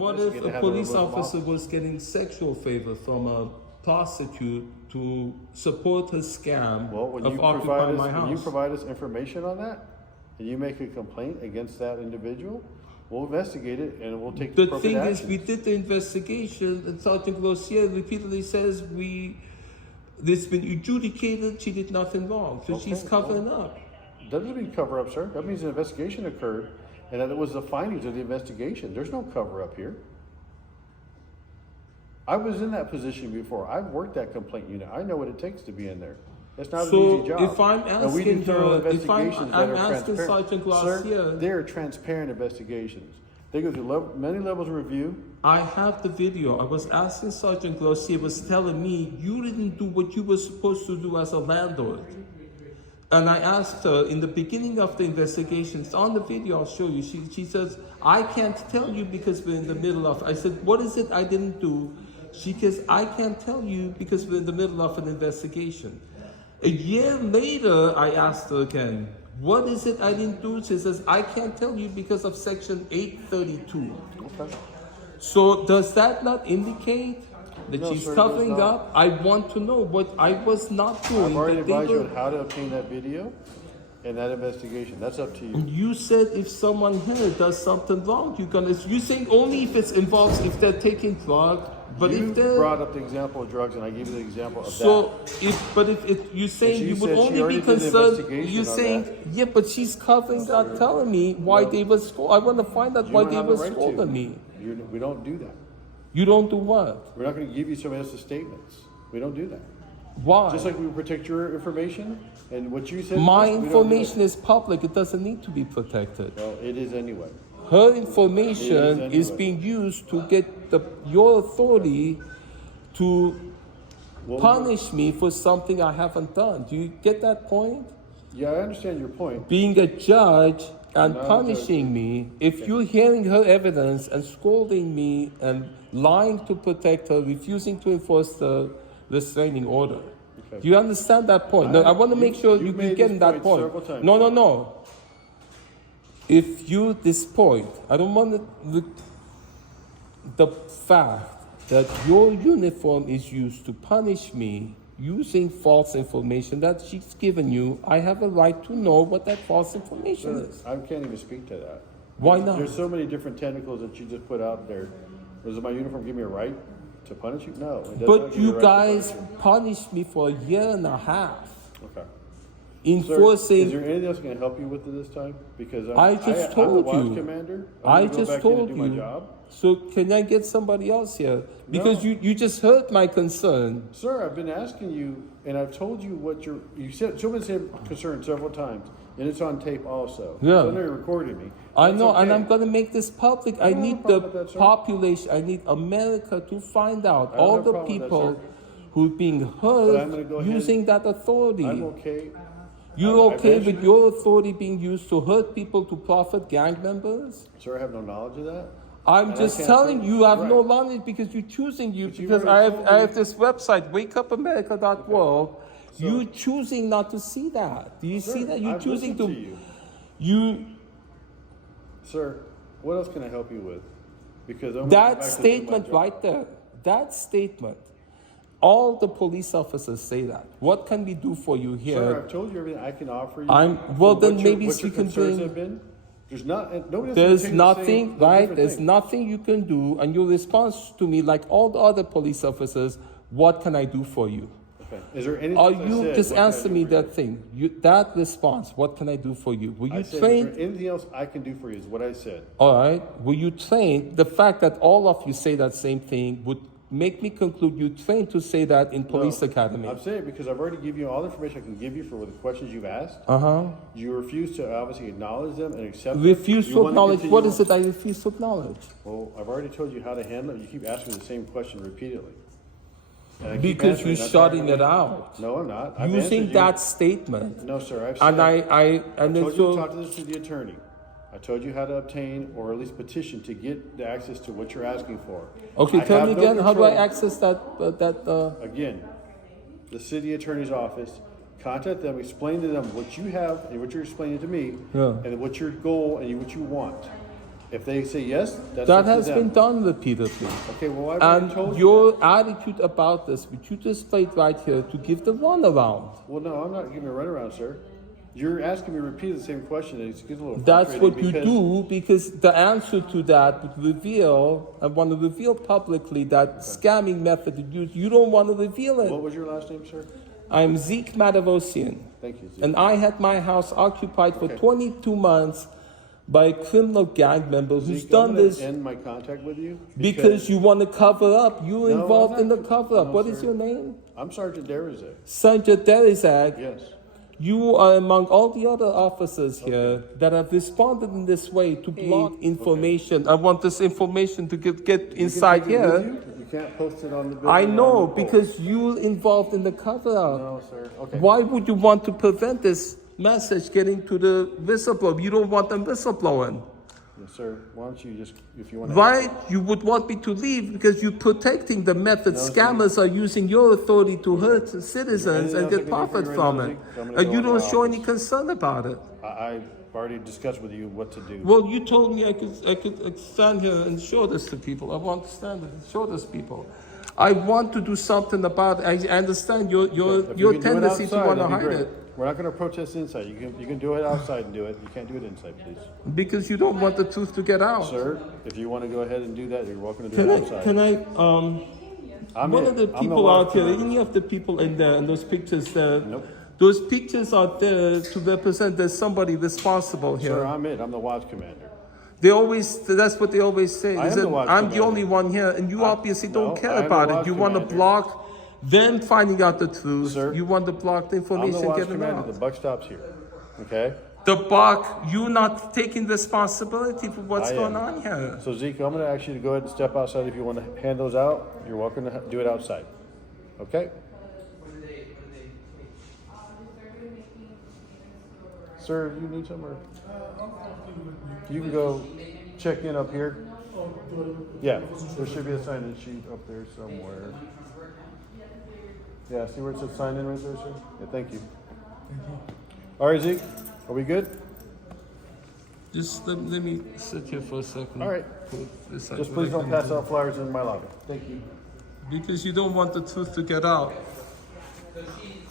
What if a police officer was getting sexual favor from a prostitute to support her scam of occupying my house? When you provide us information on that, and you make a complaint against that individual, we'll investigate it and we'll take the appropriate actions. The thing is, we did the investigation, and Sergeant Glossier repeatedly says it's been adjudicated, she did nothing wrong, so she's covering up. That doesn't mean cover up, sir. That means an investigation occurred and that it was the findings of the investigation. There's no cover up here. I was in that position before. I've worked that complaint unit. I know what it takes to be in there. It's not an easy job. If I'm asking her, if I'm asking Sergeant Glossier, sir, they're transparent investigations. They go through many levels of review. I have the video. I was asking Sergeant Glossier, was telling me you didn't do what you were supposed to do as a landlord. And I asked her in the beginning of the investigation, it's on the video, I'll show you. She says, I can't tell you because we're in the middle of, I said, what is it I didn't do? She says, I can't tell you because we're in the middle of an investigation. A year later, I asked her again, what is it I didn't do? She says, I can't tell you because of section 832. Okay. So does that not indicate that she's covering up? I want to know what I was not doing. I've already advised you on how to obtain that video and that investigation. That's up to you. You said if someone here does something wrong, you saying only if it's involved, if they're taking drugs. But you if they brought up the example of drugs, and I gave you the example of that. If you're saying you would only be concerned, you're saying, yeah, but she's covering up, telling me why they was. I want to find out why they was scolding me. We don't do that. You don't do what? We're not going to give you somebody else's statements. We don't do that. Why? Just like we protect your information and what you said. My information is public. It doesn't need to be protected. Well, it is anyway. Her information is being used to get your authority to punish me for something I haven't done. Do you get that point? Yeah, I understand your point. Being a judge and punishing me, if you're hearing her evidence and scolding me and lying to protect her, refusing to enforce the restraining order. Okay. Do you understand that point? No, I want to make sure you get that point. No. If this point, I don't want the fact that your uniform is used to punish me using false information that she's given you, I have a right to know what that false information is. I can't even speak to that. Why not? There's so many different tentacles that you just put out there. Does my uniform give me a right to punish you? No. But you guys punished me for a year and a half. Okay. Enforcing. Sir, is there anything else going to help you with it this time? Because I just told I'm the you. watch commander. I just told you. My job. So can I get somebody else here? Because you just hurt my concern. Sir, I've been asking you, and I've told you what you said. Someone said concern several times, and it's on tape also. Yeah. So I know you're recording me. I know, and I'm going to make this public. I need the population. I need America to find out all the people who've been hurt using that authority. I'm okay. You're okay with your authority being used to hurt people to profit gang members? Sir, I have no knowledge of that. I'm just telling you, I have no knowledge because you're choosing because I have this website, wakeupamerica.org. You're choosing not to see that. Do you see that? You're choosing to. Sir, what else can I help you with? Because that statement right there, that statement. All the police officers say that. What can we do for you here? Sir, I've told you everything I can offer you. Then maybe we can bring. There's nothing, right? There's nothing you can do, and your response to me, like all the other police officers, what can I do for you? Okay. Is there anything? Just answer me that thing. That response. What can I do for you? Were you trained? Is there anything else I can do for you? Is what I said. All right. Were you trained? The fact that all of you say that same thing would make me conclude you trained to say that in police academy. I'm saying it because I've already given you all the information I can give you for the questions you've asked. You refuse to obviously acknowledge them and accept them. Refuse to acknowledge? What is it I refuse to acknowledge? Well, I've already told you how to handle it. You keep asking the same question repeatedly. Because you're shutting it out. No, I'm not. Using that statement. No, sir. I've said, I told you to talk to this to the attorney. I told you how to obtain or at least petition to get the access to what you're asking for. Okay, tell me again, how do I access that? Again, the city attorney's office, contact them, explain to them what you have and what you're explaining to me, and what your goal and what you want. If they say yes, that's That up to has them. been done repeatedly. Okay, well, I've already And told you your that. attitude about this, which you displayed right here, to give the runaround. Well, no, I'm not giving a runaround, sir. You're asking me to repeat the same question, and it's getting a little That's what frustrating you do because the answer to that would reveal, I want to reveal publicly that scamming method you use. You don't want to reveal What it. was your last name, sir? I'm Zeke Matevosian. Thank you, Zeke. And I had my house occupied for Okay. 22 months by a criminal gang member who's Zeke, done I'm gonna this end my contact with you because you want to cover up. You're No, involved I'm in the not. cover up. No, What is sir. your name? I'm Sergeant Derizek. Sergeant Derizak. Yes. You are among all the other officers here that have responded in this way to block information. I want this information to get inside You can take it with here. you. You can't post it on the building. I or on know the pole. because you're involved in the cover-up. No, sir. Okay. Why would you want to prevent this message getting to the whistleblower? You don't want them whistleblowing. Yes, sir. Why don't you just, if you want to. Why you would want me to leave? Because you're protecting the method No, scammers are using your authority to hurt citizens anything and else I get can do for profit you right from now, it. Zeke? I'm gonna And go you in don't my show any office. concern about it. I've already discussed with you what to do. Well, you told me I could stand here and show this to people. I want to stand and show this people. I want to do something about it. I understand your If you your can do it tendency to outside, want to that'd be hide great. it We're not going to protest inside. You can do it outside and do it. You can't do it inside, please. because you don't want the truth to get out. Sir, if you want to go ahead and do that, you're welcome to do Can it I? outside. Can I? I'm One it. of the I'm people watch out here, commander. any of the people in there, in those pictures there, Nope. those pictures are there to represent there's somebody responsible here. Sir, I'm it. I'm the watch commander. They always, that's what they always say. I They am said, the watch I'm the commander. only one here, and you obviously no, don't I care am the about watch it. You want to commander. block them finding out the truth. Sir, You want to block the I'm the information watch getting commander. out. The buck stops here. Okay? The buck, you not taking responsibility for what's I going am. on here. So, Zeke, I'm going to ask you to go ahead and step outside if you want to hand those out. You're welcome to do it outside. Okay? Sir, you need some or? You can go check in up here. Yeah, there should be a sign-in sheet up there somewhere. Yeah, see where it says sign in right there, sir? Yeah, thank you. All right, Zeke, are we good? Just let me sit here for a second. All right. Put this Just up. please don't pass out flyers in my lobby. Thank you. Because you don't want the truth to get out.